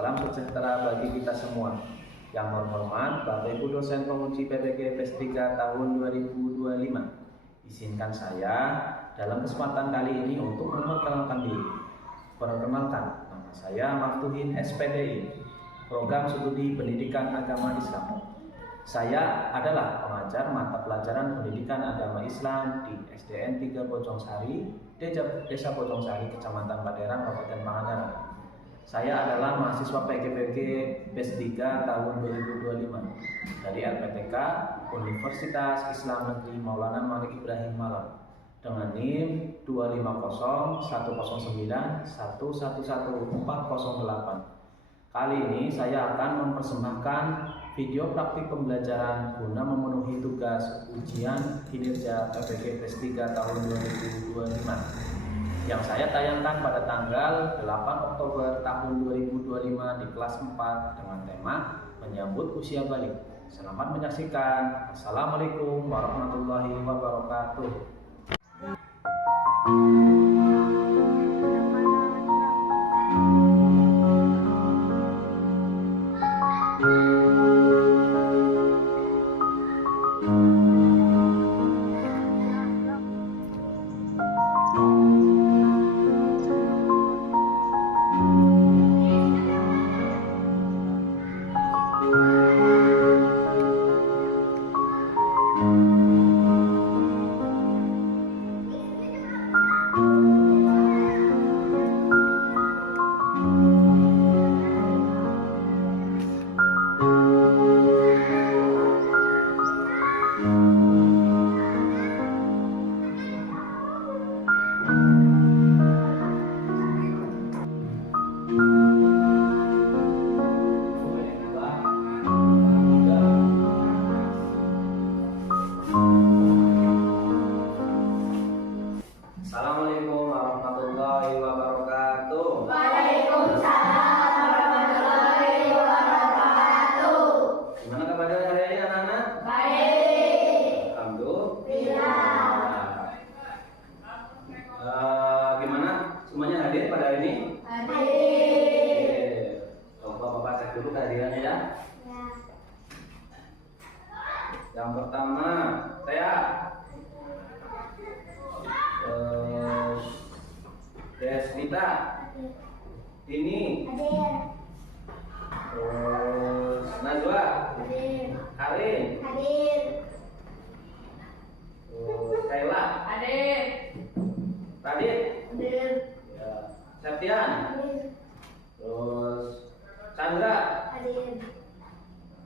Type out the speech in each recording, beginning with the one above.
Salam sejahtera bagi kita semua. Yang terhormat Bapak Ibu dosen penguji PPG PES 3 tahun 2025. Izinkan saya dalam kesempatan kali ini untuk memperkenalkan diri. Perkenalkan, nama saya Maftuhin SPDI, Program Studi Pendidikan Agama Islam. Saya adalah pengajar mata pelajaran Pendidikan Agama Islam di SDN 3 Bojongsari, Desa Bojongsari, Kecamatan Paderang, Kabupaten Pangandaran. Saya adalah mahasiswa PGPG PES 3 tahun 2025 dari LPTK Universitas Islam Negeri Maulana Malik Ibrahim Malang dengan NIM 2501091111408. Kali ini saya akan mempersembahkan video praktik pembelajaran guna memenuhi tugas ujian kinerja PPG PES 3 tahun 2025 yang saya tayangkan pada tanggal 8 Oktober tahun 2025 di kelas 4 dengan tema menyambut usia balik. Selamat menyaksikan. Assalamualaikum warahmatullahi wabarakatuh. Assalamualaikum warahmatullahi wabarakatuh. Waalaikumsalam warahmatullahi wabarakatuh. Gimana kabarnya hari ini anak-anak? Baik. Alhamdulillah. Gimana? Semuanya hadir pada hari ini? Hadir. Coba Bapak cek dulu kehadirannya ya. Yang pertama, saya Deswita, Dini, Hadir. terus Najwa, Hadir. Karin, Hadir. terus Kayla, Hadir. Radit, Hadir. ya, Septian, Hadir. terus Chandra, Hadir.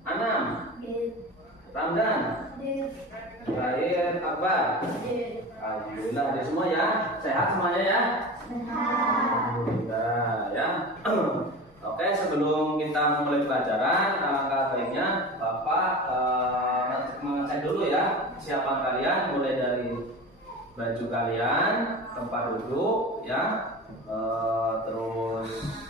Anam, Hadir. Ramdan, Hadir. Terakhir Akbar. Hadir. Alhamdulillah hadir semua ya, sehat semuanya ya. Alhamdulillah ya. Oke, sebelum kita mulai pelajaran, alangkah baiknya Bapak mengecek dulu ya kesiapan kalian, mulai dari baju kalian, tempat duduk ya, terus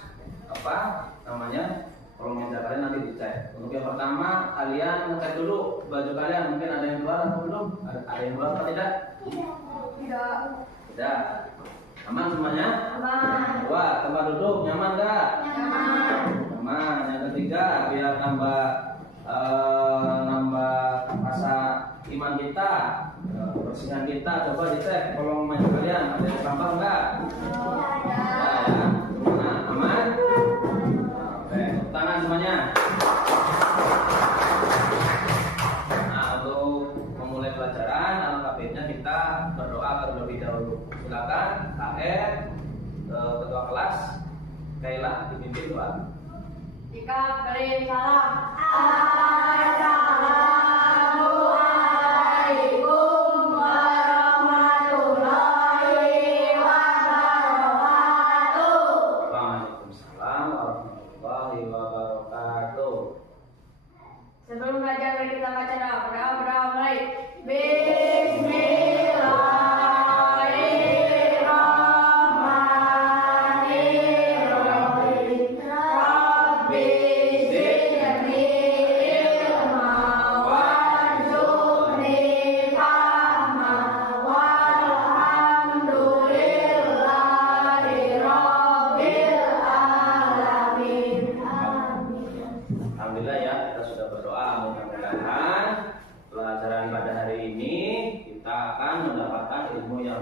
apa namanya, kalau meja kalian nanti dicek. Untuk yang pertama, kalian ngecek dulu baju kalian, mungkin ada yang keluar atau belum? Ada yang keluar atau tidak? Tidak. Tidak. Aman semuanya? Aman. Dua, tempat duduk nyaman nggak? Nyaman. Nyaman. Yang ketiga, biar nambah rasa iman kita, kebersihan kita. Coba dicek kolong meja kalian, ada yang sampah nggak? Tidak. Ada ya. Gimana? Aman? Oke, tepuk tangan semuanya. Nah, untuk memulai pelajaran, alangkah baiknya kita berdoa terlebih dahulu. Silakan KR, ketua kelas, Kayla dipimpin doa. Jika beri salam. Assalamualaikum warahmatullahi wabarakatuh. Waalaikumsalam warahmatullahi wabarakatuh. Sebelum belajar mari kita baca doa. Berdoa mulai. Bismillahirrahmanirrahim. Rabbi zidni ilma.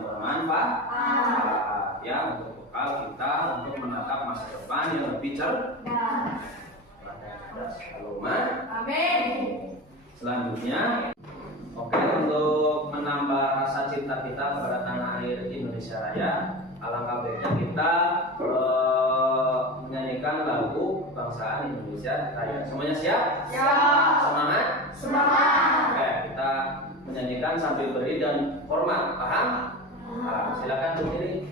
bermanfaat ya untuk bekal kita untuk menatap masa depan yang lebih cerdas. Amin. Selanjutnya, oke, untuk menambah rasa cinta kita kepada tanah air Indonesia Raya, alangkah baiknya kita menyanyikan lagu kebangsaan Indonesia Raya. Semuanya siap? Siap. Semangat? Semangat. Oke, kita menyanyikan sambil beri dan hormat. Paham? Nah, silakan berdiri.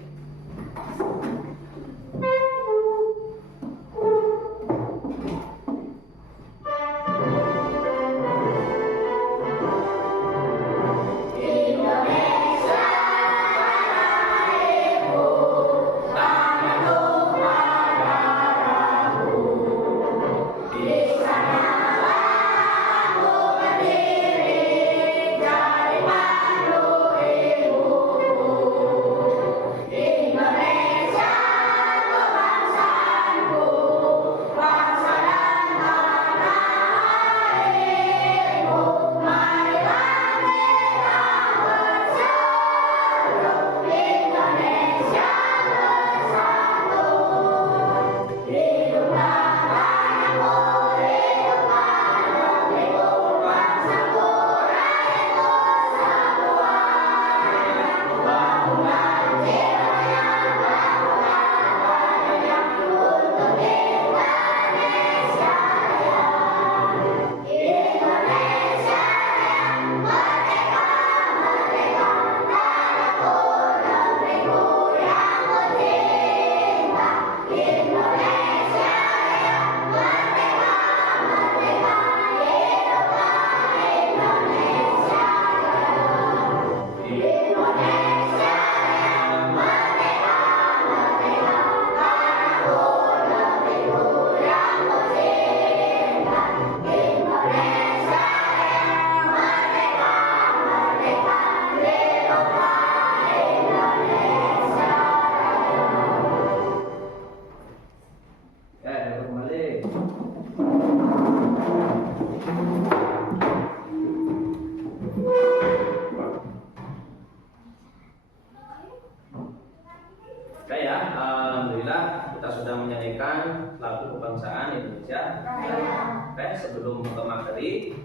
Oke ya, alhamdulillah kita sudah menyanyikan lagu kebangsaan Indonesia Raya. Oke, sebelum ke materi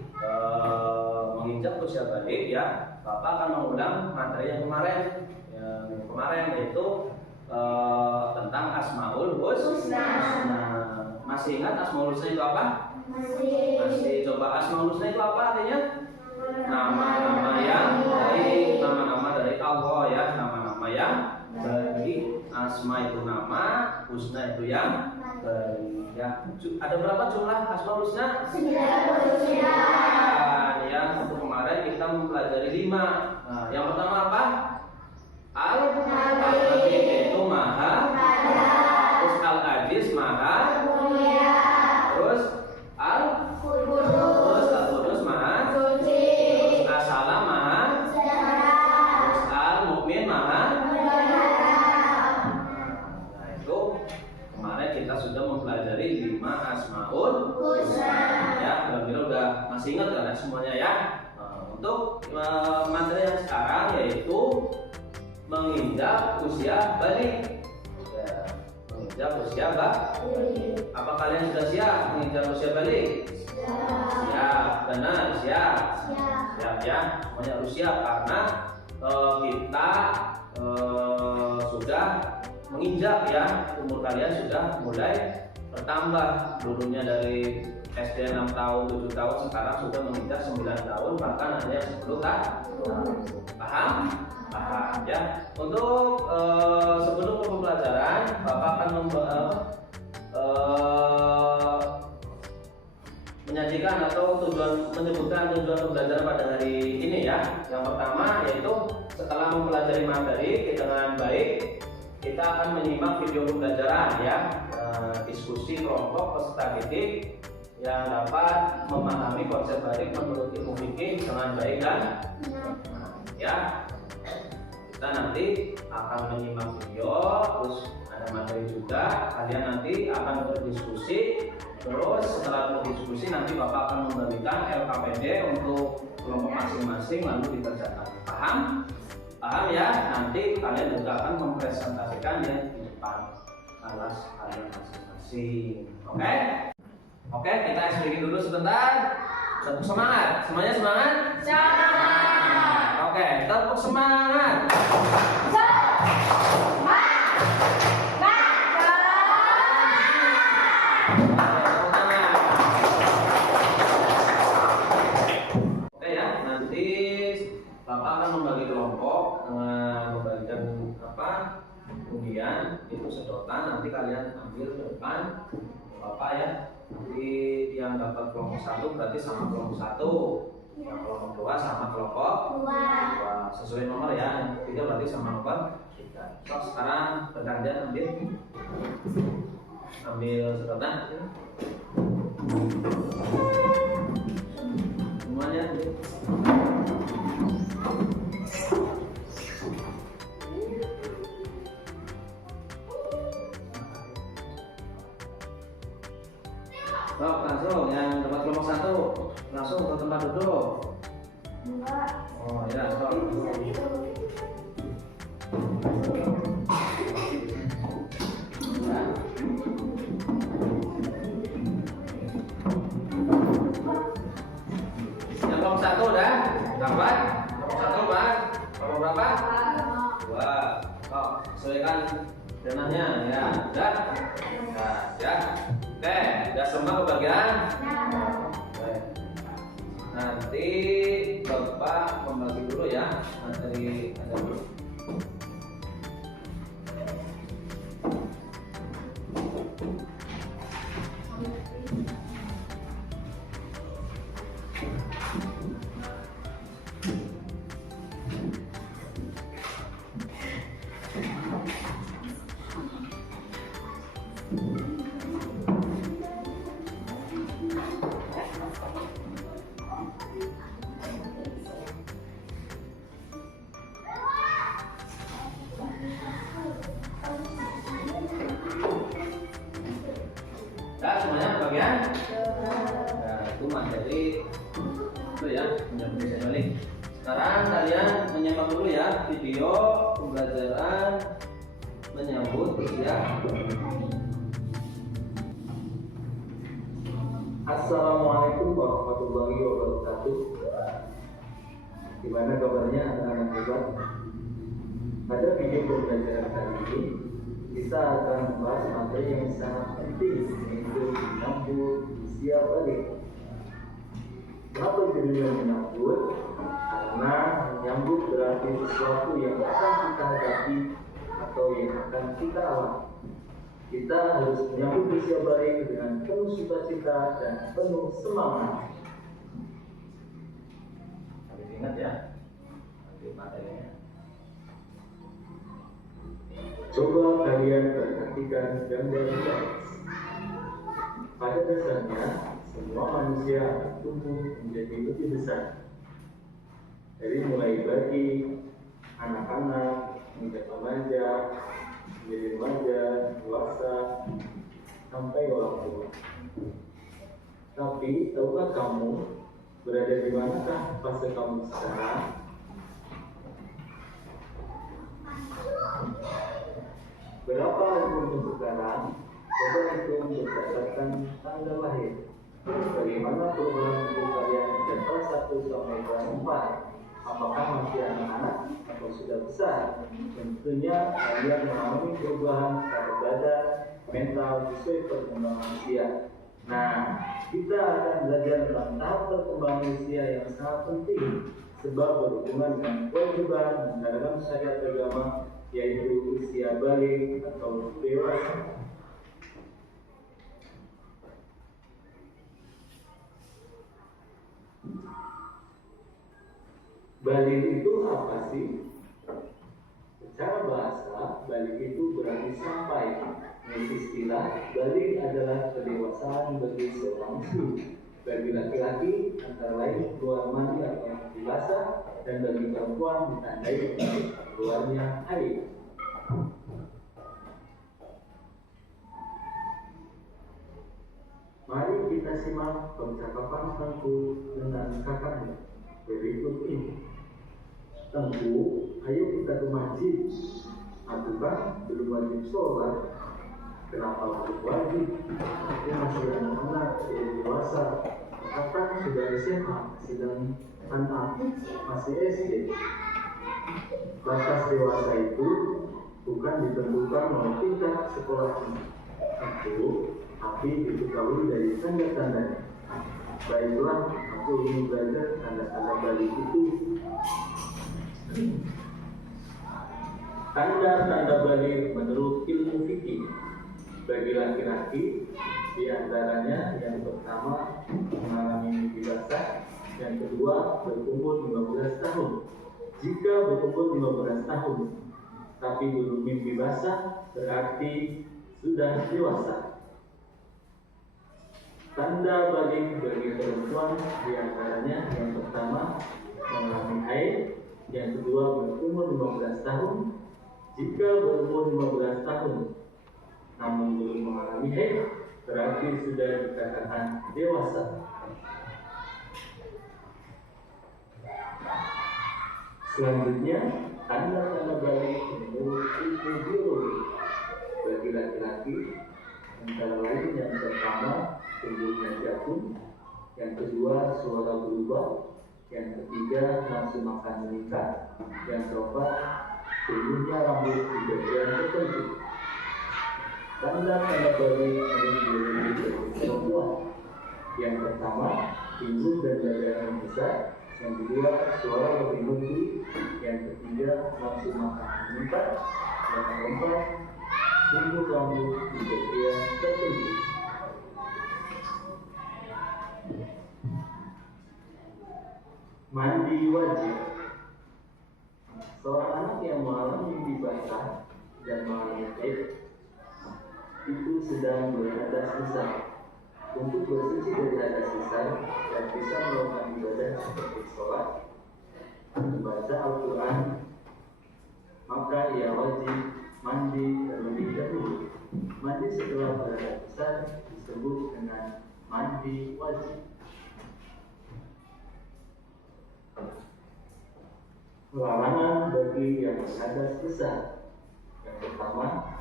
menginjak usia balik ya, Bapak akan mengulang materi yang kemarin yaitu tentang Asmaul Husna. Masih ingat Asmaul Husna itu apa? Masih. Coba Asmaul Husna itu apa artinya? Nama-nama yang baik, nama-nama dari Allah ya, nama-nama yang baik. Asma itu nama, husna itu yang baik ya. Ada berapa jumlah Asmaul Husna? 99. Ya, untuk kemarin kita mempelajari 5. Nah, yang pertama apa? Al-Nabi itu maha, terus Al-Aziz maha, terus Al-Qudus maha, terus As-Salam maha, terus Al-Mu'min maha. Nah, itu kemarin kita sudah mempelajari 5 Asmaul Husna. Ya, alhamdulillah udah masih ingat kan semuanya ya. Untuk materi yang sekarang yaitu menginjak usia balik. Ya, menginjak usia balik. Apa kalian sudah siap menginjak usia balik? Siap, benar, siap. Siap ya, semuanya harus siap karena kita sudah menginjak ya, umur kalian sudah mulai bertambah. Dulunya dari SD 6 tahun, 7 tahun, sekarang sudah menginjak 9 tahun, bahkan ada yang 10 tahun. Paham? Paham ya. Untuk sebelum pembelajaran, Bapak akan menyajikan atau menyebutkan tujuan pembelajaran pada hari ini ya. Yang pertama yaitu setelah mempelajari materi dengan baik, kita akan menyimak video pembelajaran ya, diskusi kelompok peserta didik yang dapat memahami konsep balik menurut ilmu fikih dengan baik dan ya. Kita nanti akan menyimak video, terus ada materi juga. Kalian nanti akan berdiskusi. Terus setelah berdiskusi nanti Bapak akan membagikan LKPD untuk kelompok masing-masing lalu dikerjakan. Paham? Paham ya? Nanti kalian juga akan mempresentasikan ya di depan kelas kalian masing-masing. Oke? Oke, kita explaining dulu sebentar. Tepuk semangat. Semuanya semangat? Semangat. Oke, tepuk semangat. Oke ya, nanti Bapak akan membagi kelompok dengan membagikan undian itu sedotan. Nanti kalian ambil ke depan Bapak ya. Nanti yang dapat kelompok 1 berarti sama kelompok 1, yang kelompok 2 sama kelompok 2 sesuai nomor ya. Yang ketiga berarti sama nomor 3. So, sekarang bergantian ambil sedotan semuanya. Sok, langsung yang dapat kelompok 1 langsung ke tempat duduk. Oh ya, sok. Yang kelompok 1 udah dapat? Kelompok 1 Pak? Kelompok berapa? 2. Sok, sesuaikan dananya ya. Udah? Nah, ya. Oke, udah semua kebagian? Oke. Nanti Bapak membagi dulu ya materi ada dulu. Ya, semuanya kebagian? Nah, itu materi itu ya, menyambut desain balik. Sekarang kalian menyimak dulu ya video pembelajaran menyambut usia. Assalamualaikum warahmatullahi wabarakatuh. Gimana kabarnya anak-anak hebat? Pada video pembelajaran kali ini kita akan membahas materi yang sangat penting, yaitu menyambut usia balik. Kenapa judulnya menyambut? Karena menyambut berarti sesuatu yang akan kita hadapi atau yang akan kita alami. Kita harus menyambut usia balik dengan penuh sukacita dan penuh semangat. Harus ingat ya, nanti materinya. Coba kalian perhatikan gambar di atas. Pada dasarnya, semua manusia akan tumbuh menjadi lebih besar. Dari mulai bayi, anak-anak, hingga remaja, menjadi remaja, dewasa, sampai orang tua. Tapi, tahukah kamu berada di manakah fase kamu sekarang? Berapa umur sekarang? Coba hitung berdasarkan tanggal lahir. Bagaimana perubahan untuk kalian dari kelas 1 sampai kelas 4? Apakah masih anak-anak atau sudah besar? Tentunya kalian mengalami perubahan pada badan, mental sesuai perkembangan usia. Nah, kita akan belajar tentang tahap perkembangan usia yang sangat penting, sebab berhubungan dengan kewajiban menjalankan syariat agama, yaitu usia balik atau dewasa. Balik itu apa sih? Secara bahasa, balik itu berarti sampai. Menurut istilah, balik adalah kedewasaan bagi seorang istri. Bagi laki-laki, antara lain keluar mandi atau dewasa, dan bagi perempuan ditandai dengan keluarnya haid. Mari kita simak percakapan Tengku dengan kakaknya berikut ini. Tengku ayo kita ke masjid. Ataukah belum wajib sholat? Kenapa belum wajib? Dia masih anak-anak, belum dewasa. Bahkan sudah SMA, sedang anak, masih SD. Batas dewasa itu bukan ditentukan oleh tingkat sekolahnya, tapi diketahui dari tanda-tandanya. Baiklah, aku ingin belajar tanda-tanda balik itu. Tanda-tanda balik menurut ilmu fikih bagi laki-laki diantaranya yang pertama mengalami mimpi basah, yang kedua berumur 15 tahun. Jika berumur 15 tahun tapi belum mimpi basah, berarti sudah dewasa. Tanda balik bagi perempuan diantaranya yang pertama mengalami haid, yang kedua berumur 15 tahun. Jika berumur 15 tahun namun belum mengalami haid, berarti sudah dikatakan dewasa. Selanjutnya, tanda-tanda balik menurut ilmu biologi bagi laki-laki antara lain yang pertama tumbuhnya jagung, yang kedua suara berubah, yang ketiga nafsu makan meningkat, yang keempat tumbuhnya rambut di bagian tertentu. Tanda-tanda balik menurut biologi bagi perempuan yang pertama tinggi dan dada yang besar, yang kedua suara lebih merdu, yang ketiga nafsu makan meningkat, yang keempat tumbuh rambut di bagian tertentu. Mandi wajib. Seorang anak yang mengalami mimpi basah dan mengalami haid itu sedang berhadas besar. Untuk bersuci dari hadas besar dan bisa melakukan ibadah seperti sholat, membaca Al-Quran, maka ia wajib mandi terlebih dahulu. Mandi setelah berhadas besar disebut dengan mandi wajib. Larangan bagi yang berhadas besar. Yang pertama,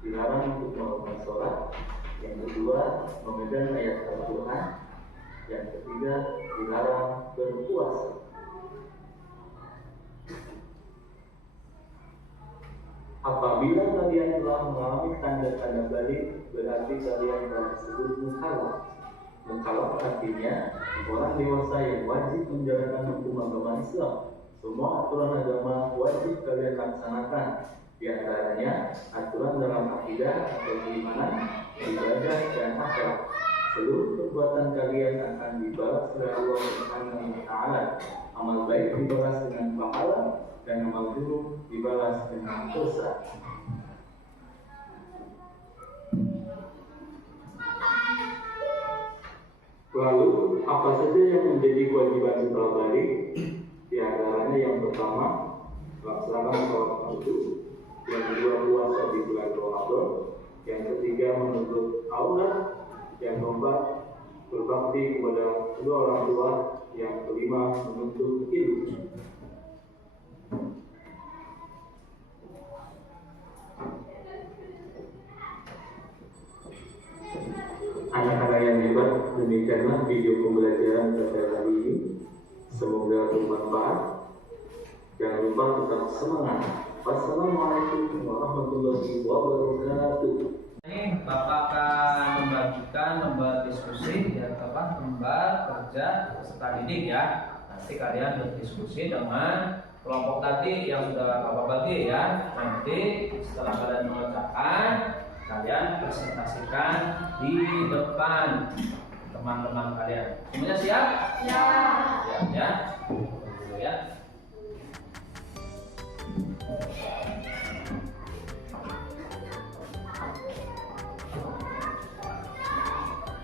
dilarang untuk melakukan sholat. Yang kedua, memegang ayat Al-Quran. Yang ketiga, dilarang berpuasa. Apabila kalian telah mengalami tanda-tanda balik, berarti kalian telah disebut mukallaf. Mukallaf artinya orang dewasa yang wajib menjalankan hukum agama Islam. Semua aturan agama wajib kalian laksanakan. Di antaranya aturan dalam akidah atau keimanan, ibadah dan akhlak. Seluruh perbuatan kalian akan dibalas oleh Allah Subhanahu wa taala. Amal baik dibalas dengan pahala dan amal buruk dibalas dengan dosa. Lalu apa saja yang menjadi kewajiban setelah balik? Di antaranya yang pertama melaksanakan sholat fardu, yang kedua puasa di bulan Ramadan, yang ketiga menuntut aurat, yang keempat berbakti kepada kedua orang tua, yang kelima menuntut ilmu. Anak-anak yang hebat, demikianlah video pembelajaran pada hari ini. Semoga bermanfaat. Jangan lupa tetap semangat. Wassalamualaikum warahmatullahi wabarakatuh. Ini Bapak akan membagikan lembar diskusi ya, lembar kerja peserta didik ya. Nanti kalian berdiskusi dengan kelompok tadi yang sudah Bapak bagi ya. Nanti setelah kalian mengerjakan, kalian presentasikan di depan teman-teman kalian. Semuanya siap? Siap. Siap ya. Dulu ya.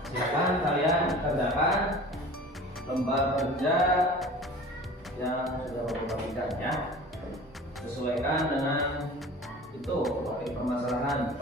Silakan kalian kerjakan lembar kerja yang sudah Bapak bagikan ya. Sesuaikan dengan itu topik permasalahan.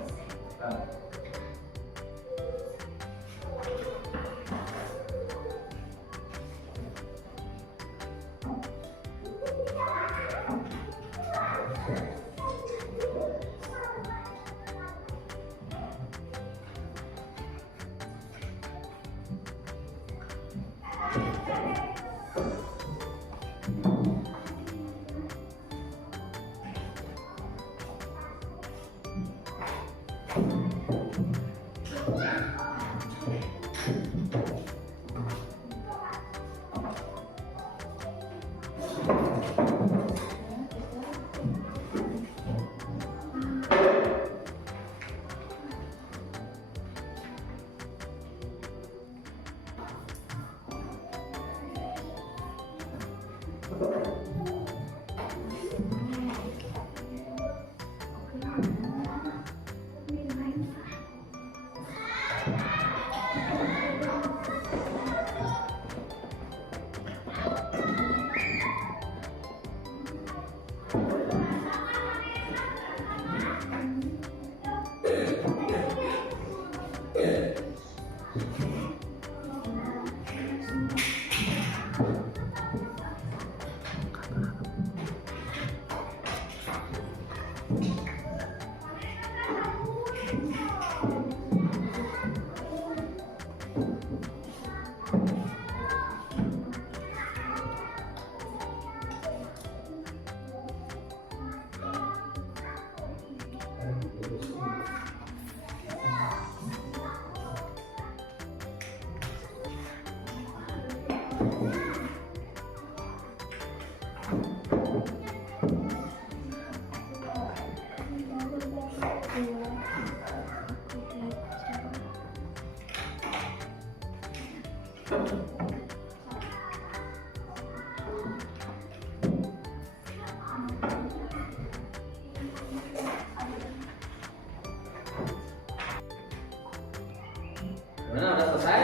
Gimana, udah selesai?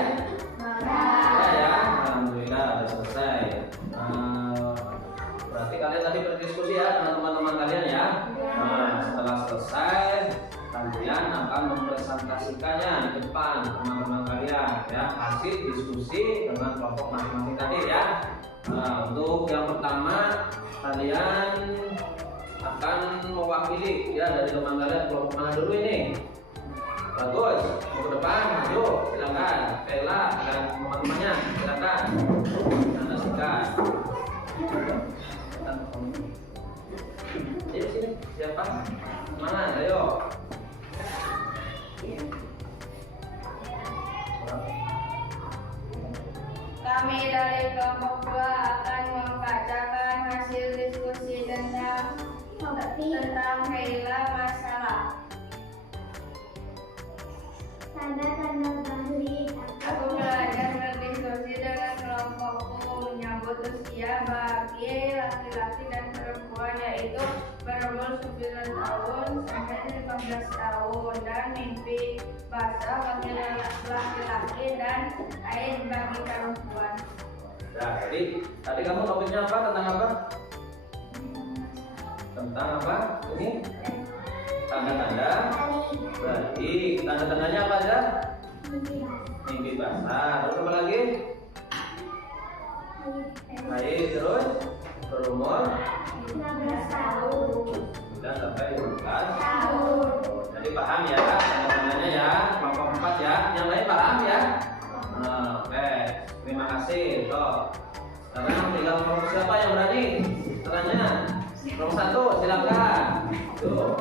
Udah ya, alhamdulillah udah selesai. Berarti kalian tadi berdiskusi ya dengan teman-teman kalian ya. Nah, setelah selesai, kalian akan mempresentasikannya di depan teman-teman kalian ya, hasil diskusi dengan kelompok masing-masing tadi ya. Nah, untuk yang pertama kalian akan mewakili ya dari teman kalian, kelompok mana dulu ini? Bagus, mau ke depan, maju, silakan. Ella dan teman-temannya, silakan. Anda silakan. Sini, siapa? Mana? Ayo. Kami dari kelompok 2 akan membacakan hasil diskusi tentang Hela masalah. Tanda-tanda balik. Aku belajar berdiskusi dengan kelompokku menyambut usia bagi laki-laki dan perempuan, yaitu berumur 9 tahun sampai 15 tahun, dan mimpi basah bagi laki-laki dan air bagi perempuan. Nah, tadi kamu topiknya apa? Tentang apa? Tentang apa? Ini tanda-tanda balik. Tanda-tandanya apa aja? Mimpi basah. Terus apa lagi? Haid, terus berumur 15 tahun. 9 sampai 15 Tahun. Jadi paham ya tanda-tandanya ya, kelompok 4 ya. Yang lain paham ya? Nah, oke, terima kasih. Toh, sekarang tinggal kelompok siapa yang berani? Caranya kelompok 1, silakan. Tuh.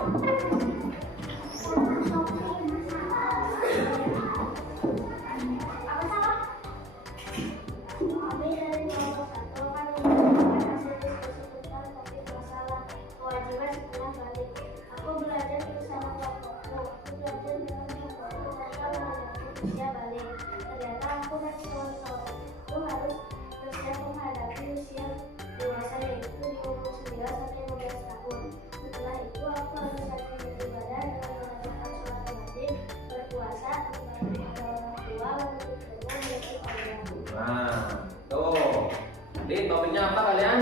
Kami dari kelompok 1 akan memberikan hasil diskusi tentang topik masalah kewajiban setelah balik. Aku belajar bersama kelompokku. Aku belajar dengan kelompokku tentang menghadapi usia balik. Ternyata aku dan kawan-kawanku harus bersiap menghadapi usia dewasa, yaitu di umur 9 sampai 15 tahun. Setelah itu aku harus rajin beribadah dengan mengerjakan sholat wajib, berpuasa, berbakti pada orang tua, menuntut ilmu, menuntut Allah. Nah, tuh. Jadi topiknya apa kalian?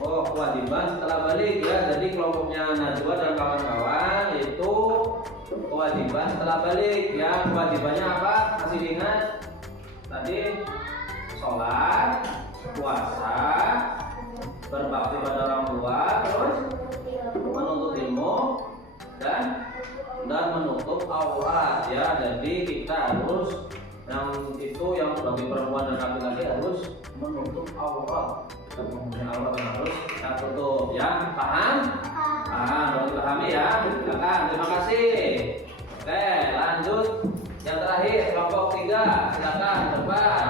Oh, kewajiban setelah balik ya. Jadi kelompoknya Najwa dan kawan-kawan itu kewajiban setelah balik ya. Kewajibannya apa? Masih diingat? Tadi sholat, puasa, berbakti pada orang tua, terus menuntut ilmu dan menutup aurat ya. Jadi kita harus yang itu yang bagi perempuan dan laki-laki harus menutup aurat. Kemudian aurat yang harus kita tutup ya. Paham? Paham, baru dipahami ya. Silakan, terima kasih. Oke, lanjut. Yang terakhir kelompok 3, silakan depan.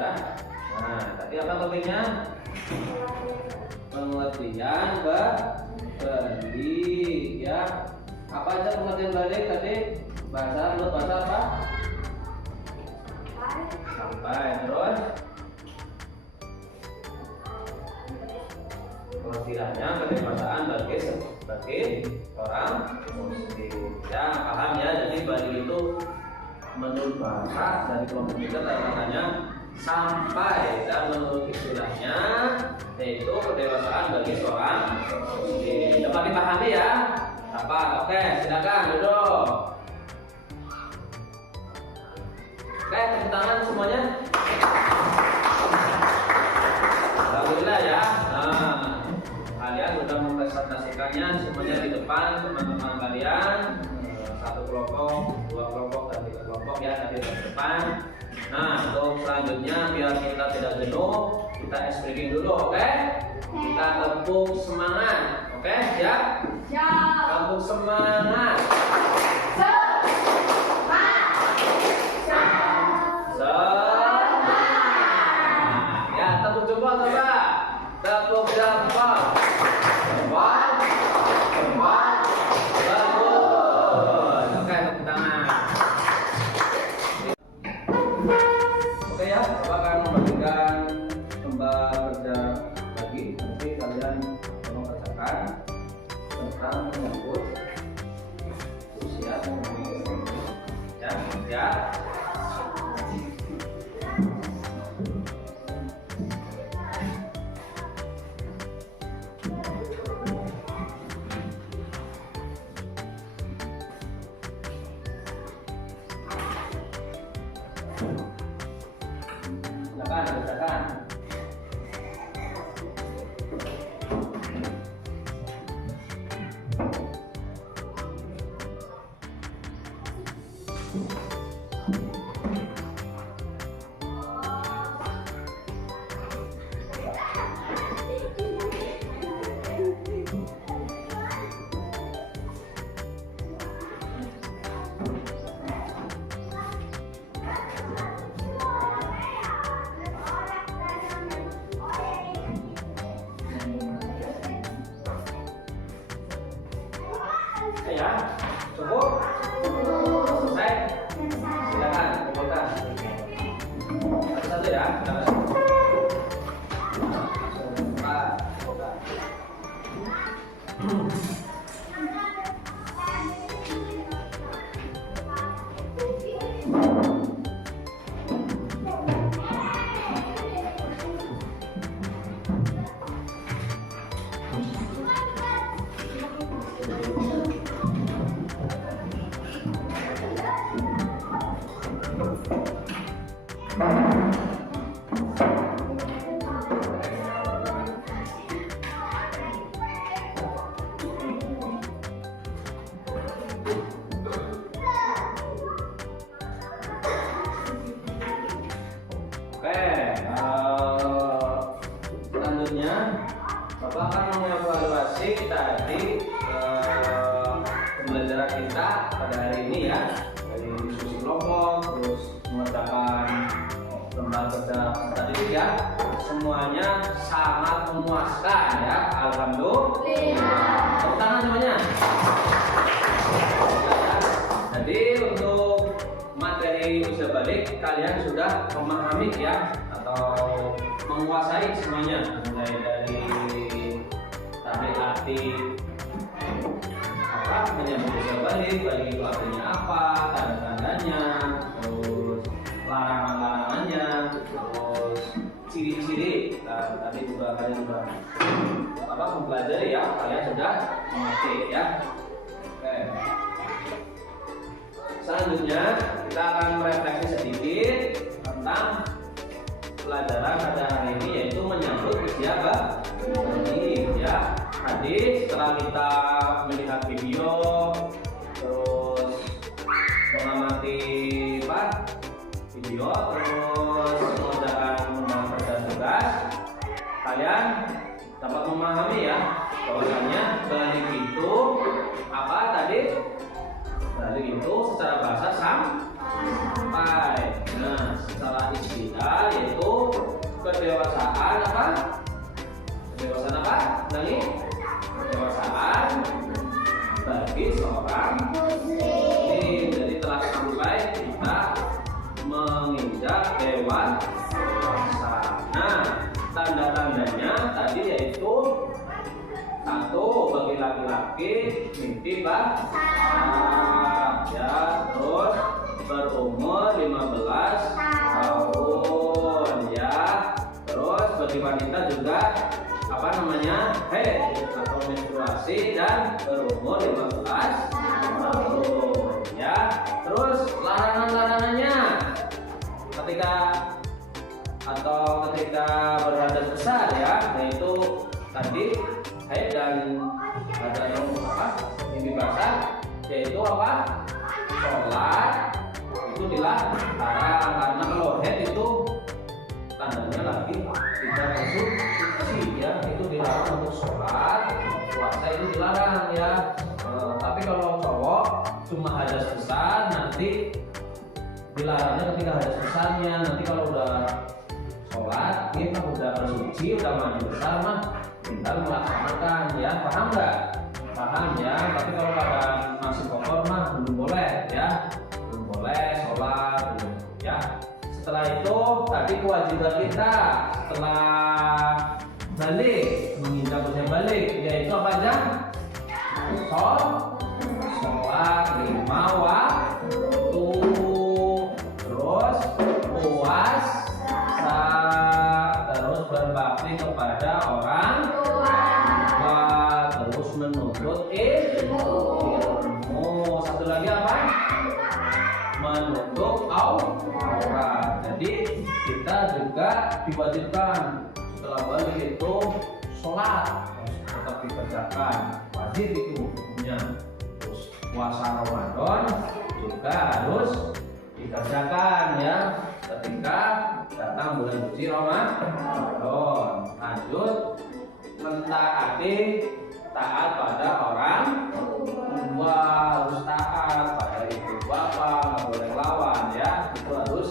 Sudah. Nah, tadi apa topiknya? Pengertian balik ya. Apa aja pengertian balik tadi? Menurut bahasa apa? Sampai. Terus pengertiannya kedewasaan bagi orang muslim. Ya, paham ya? Jadi balik itu menurut bahasa dari kelompok kita katanya sampai, dan menurut istilahnya yaitu kedewasaan bagi seorang muslim. Dapat dipahami ya? Apa? Oke, silakan duduk. Oke, tepuk tangan semuanya. Alhamdulillah ya. Nah, kalian sudah mempresentasikannya semuanya di depan teman-teman kalian. Satu kelompok, dua kelompok, dan tiga kelompok ya tadi di depan. Nah, untuk selanjutnya biar kita tidak jenuh, kita ice breaking dulu, oke? Kita tepuk semangat, oke? Siap? Siap. Tepuk semangat. Ya, tepuk jempol coba. Tepuk jempol. Jempol. Jempol. Bagus. Oke, tepuk tangan. Oke ya, Bapak akan membagikan lembar kerja lagi. Nanti kalian mengerjakan tentang menyambut usia ya, ya. Silakan, silakan. Oke ya, cukup? Selesai? Silakan, kumpulkan. Satu ya, silakan. Selanjutnya Bapak akan mengevaluasi tadi pembelajaran kita pada hari ini ya, dari diskusi kelompok, terus mengerjakan lembar kerja tadi ya, semuanya sangat memuaskan ya, alhamdulillah. Tepuk tangan semuanya. Jadi untuk materi usia balik kalian sudah memahami ya, atau menguasai semuanya, mulai dari tarik arti apa menyambut usia balik itu artinya apa, tanda-tandanya, terus larangan-larangannya, terus ciri-ciri. Tadi juga kalian sudah mempelajari ya, kalian sudah mengerti ya. Oke. Selanjutnya kita akan merefleksi sedikit tentang pelajaran pada hari ini, yaitu menyambut usia balik ya. Tadi setelah kita melihat video, terus mengamati video, terus mengerjakan pembahasan tugas, kalian dapat memahami ya bahwasanya balik itu apa tadi? Balik itu secara bahasa sampai. Nah, secara istilah yaitu apa? Nanti kedewasaan bagi seorang muslim. Jadi telah sampai kita menginjak dewasa. Nah, tanda-tandanya tadi yaitu satu, bagi laki-laki mimpi basah ya, terus berumur 15 tahun ya, terus bagi wanita juga apa namanya haid atau menstruasi dan berumur 15 tahun ya. Terus larangan-larangannya ketika berhadas besar ya, yaitu tadi haid dan ada yang mimpi basah, yaitu apa? Sholat itu dilarang, karena kalau haid itu tandanya lagi tidak masuk suci ya, itu dilarang untuk sholat, puasa itu dilarang ya. Tapi kalau cowok cuma hadas besar, nanti dilarangnya ketika hadas besarnya. Nanti kalau udah sholat, kita udah bersuci, udah mandi besar mah tinggal melaksanakan ya, paham nggak? Paham ya. Tapi kalau keadaan masih kotor mah belum boleh ya, belum boleh sholat belum ya. Setelah itu tadi kewajiban kita setelah balik, menginjak usia balik, yaitu apa aja? Sholat 5 waktu, terus puasa, terus berbakti kepada orang tua, terus menuntut ilmu. Satu lagi apa? Menutup aurat. Jadi kita juga diwajibkan setelah balik itu sholat tetap dikerjakan, wajib itu hukumnya. Terus puasa Ramadan juga harus dikerjakan ya, ketika datang bulan suci Ramadan. Lanjut, mentaati, taat pada orang tua, harus taat pada ibu bapak, nggak boleh lawan ya, itu harus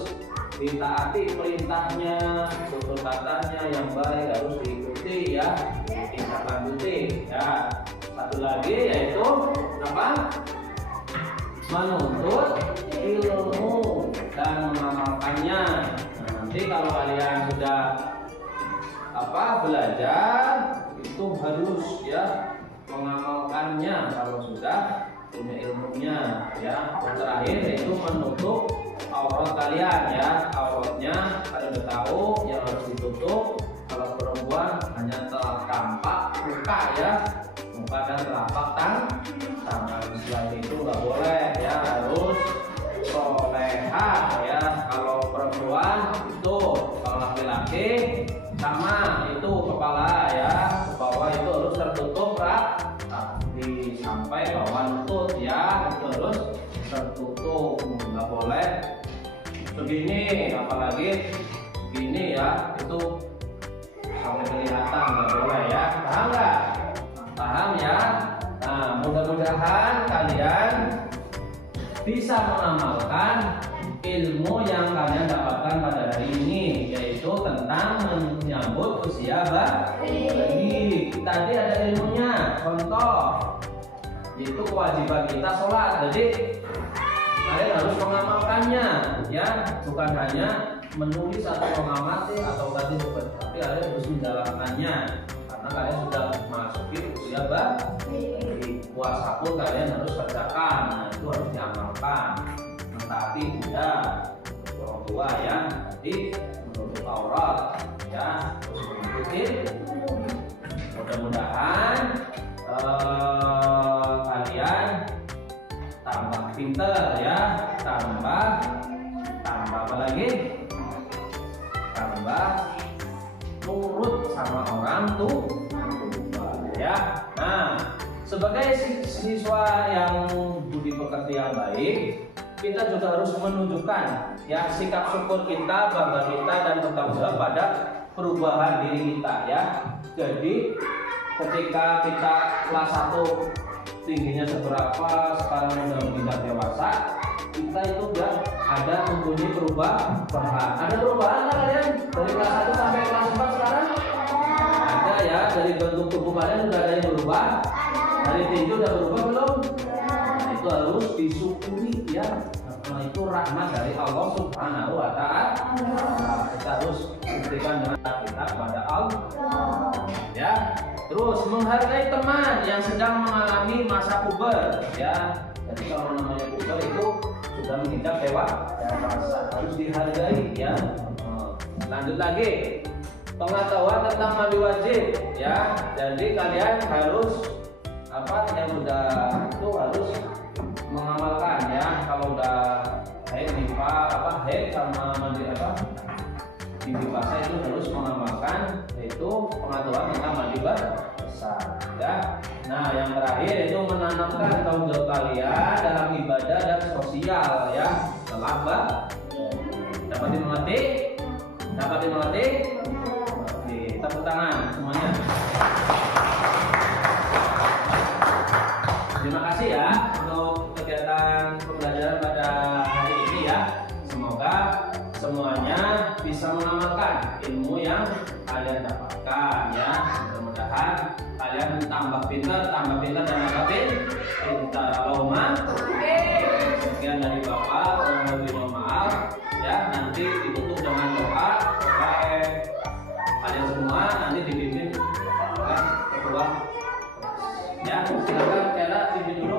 ditaati perintahnya, tutur katanya yang baik harus diikuti ya, ditindaklanjuti ya. Satu lagi yaitu apa? Menuntut ilmu dan mengamalkannya. Nah, nanti kalau kalian sudah belajar itu harus ya mengamalkannya kalau sudah punya ilmunya ya. Yang terakhir yaitu menutup aurat kalian ya. Auratnya kalian udah tahu yang harus ditutup. Kalau perempuan hanya tampak muka ya, muka dan telapak tangan. Selain itu nggak boleh ya, harus solehah ya. Kalau perempuan itu, kalau laki-laki sama itu kepala ya, ke bawah itu harus tertutup rapi sampai bawah lutut ya, itu harus tertutup, nggak boleh begini, apalagi begini ya, itu sampai kelihatan, nggak boleh ya. Paham nggak? Paham ya? Nah, mudah-mudahan kalian bisa mengamalkan ilmu yang kalian dapatkan pada hari ini, yaitu tentang menyambut usia bayi. Tadi ada ilmunya, contoh, yaitu kewajiban kita sholat. Jadi kalian harus mengamalkannya, ya, bukan hanya menulis atau mengamati atau tadi bukan, tapi kalian harus menjalankannya. Karena kalian sudah memasuki usia bayi, puasa pun kalian harus kerjakan. Nah, itu harus diamalkan. Mentaati bunda, orang tua ya, tadi menutup aurat, ya, terus mengikuti. Mudah-mudahan kalian tambah pinter ya, tambah apa lagi? Tambah nurut sama orang tua ya. Nah, sebagai siswa yang budi pekerti yang baik, kita juga harus menunjukkan ya sikap syukur kita, bangga kita, dan bertanggung jawab pada perubahan diri kita ya. Jadi ketika kita kelas 1 tingginya seberapa, sekarang sudah menginjak dewasa, kita itu udah ada mempunyai perubahan. Ada perubahan kan kalian dari kelas 1 sampai kelas 4 sekarang? Ada ya. dari bentuk tubuh kalian sudah ada yang berubah? Dari tinju udah berubah belum? Nah, itu harus disyukuri ya. Nah, itu rahmat dari Allah Subhanahu wa Ta'ala. Nah, kita harus berikan dengan kita kepada Allah. Ya. Terus menghargai teman yang sedang mengalami masa puber ya. Jadi kalau namanya puber itu sudah menginjak dewasa ya, harus dihargai ya. Lanjut lagi, pengetahuan tentang mandi wajib ya. Jadi kalian harus yang udah itu harus mengamalkan ya. Kalau udah haid sama mandi mimpi basah itu harus mengamalkan itu pengetahuan tentang mandi besar ya. Nah yang terakhir itu menanamkan tanggung jawab kalian dalam ibadah dan sosial ya. Dapat dimengerti? Oke, tepuk tangan semuanya. Terima kasih ya untuk kegiatan pembelajaran pada hari ini ya. Semoga semuanya bisa mengamalkan ilmu yang kalian dapatkan ya. Mudah-mudahan kalian tambah pintar dan tambah pintar. Allahumma sekian dari Bapak, mohon maaf ya. Nanti ditutup dengan doa oleh kalian semua, nanti dipimpin oleh ketua ya. Silakan Kela pimpin dulu.